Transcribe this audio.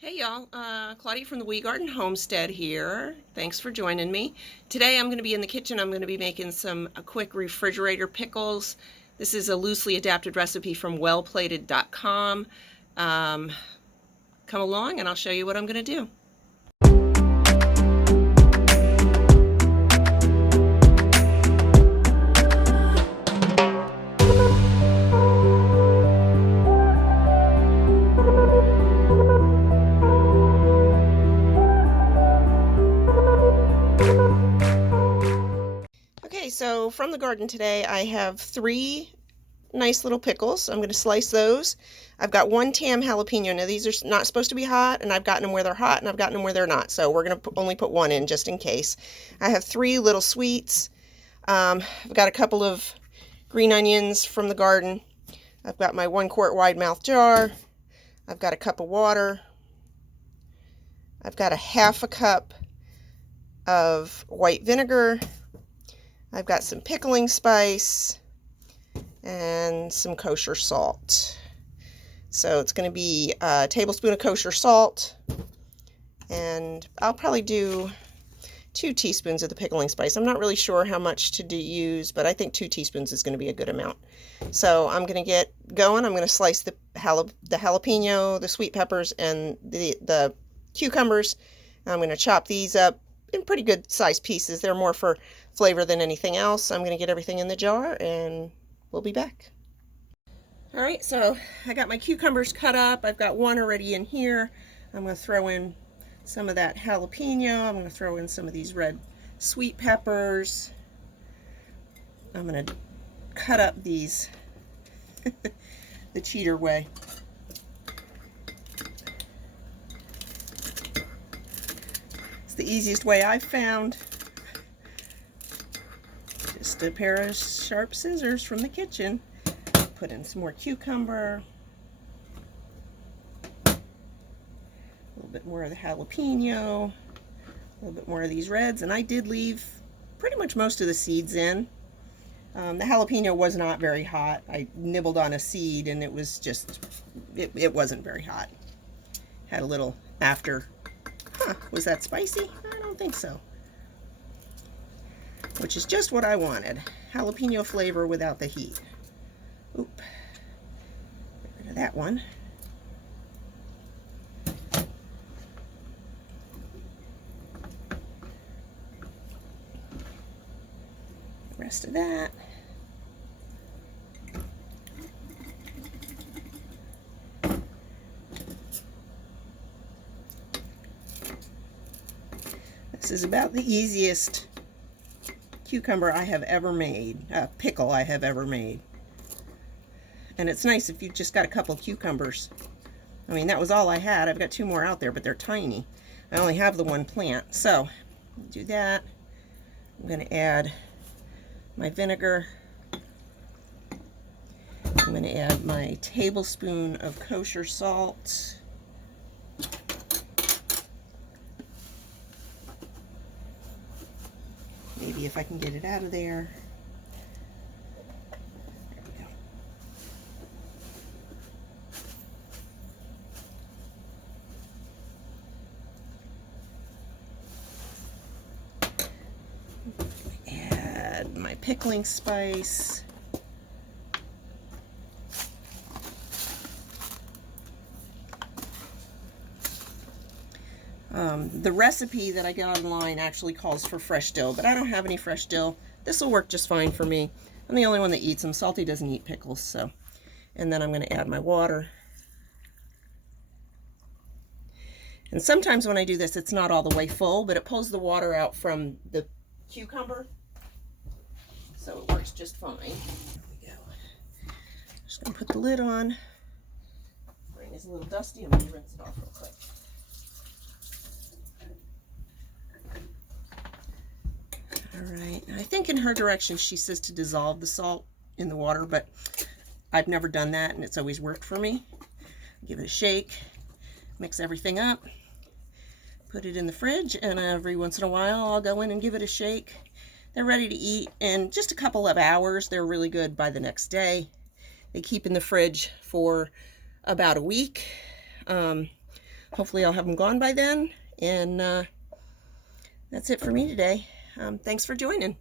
Hey y'all, Claudia from the Wee Garden Homestead here. Thanks for joining me. Today I'm going to be in the kitchen. I'm going to be making some quick refrigerator pickles. This is a loosely adapted recipe from wellplated.com. Come along and I'll show you what I'm going to do. Okay, so from the garden today I have 3 nice little pickles. I'm going to slice those. I've got 1 tam jalapeno. Now these are not supposed to be hot, and I've gotten them where they're hot and I've gotten them where they're not, so we're going to only put 1 in just in case. I have 3 little sweets. I've got a couple of green onions from the garden. I've got my 1 quart wide mouth jar. I've got a cup of water. I've got a half a cup of white vinegar. I've got some pickling spice and some kosher salt. So it's going to be a tablespoon of kosher salt, and I'll probably do 2 teaspoons of the pickling spice. I'm not really sure how much to use, but I think 2 teaspoons is going to be a good amount. So I'm going to get going. I'm going to slice the jalapeno, the sweet peppers, and the cucumbers. I'm going to chop these up in pretty good sized pieces. They're more for flavor than anything else. I'm going to get everything in the jar and we'll be back. All right, so I got my cucumbers cut up. I've got 1 already in here. I'm going to throw in some of that jalapeno. I'm going to throw in some of these red sweet peppers. I'm going to cut up these the cheater way. It's the easiest way I've found. Just a pair of sharp scissors from the kitchen. Put in some more cucumber. A little bit more of the jalapeno. A little bit more of these reds. And I did leave pretty much most of the seeds in. The jalapeno was not very hot. I nibbled on a seed and it was just, it wasn't very hot. Had a little after. Was that spicy? I don't think so. Which is just what I wanted. Jalapeno flavor without the heat. Oop. Get rid of that one. The rest of that. This is about the easiest cucumber I have ever made, pickle I have ever made. And it's nice if you just got a couple of cucumbers. I mean, that was all I had. I've got 2 more out there, but they're tiny. I only have the 1 plant. So, do that. I'm going to add my vinegar. I'm going to add my tablespoon of kosher salt. Maybe if I can get it out of there. There we go. Add my pickling spice. The recipe that I get online actually calls for fresh dill, but I don't have any fresh dill. This will work just fine for me. I'm the only one that eats them. Salty doesn't eat pickles, so. And then I'm going to add my water. And sometimes when I do this, it's not all the way full, but it pulls the water out from the cucumber, so it works just fine. There we go. Just going to put the lid on. Brain is a little dusty. I'm going to rinse it off real quick. Alright, I think in her directions she says to dissolve the salt in the water, but I've never done that and it's always worked for me. Give it a shake, mix everything up, put it in the fridge, and every once in a while I'll go in and give it a shake. They're ready to eat in just a couple of hours. They're really good by the next day. They keep in the fridge for about a week. Hopefully I'll have them gone by then. And that's it for me today. Thanks for joining.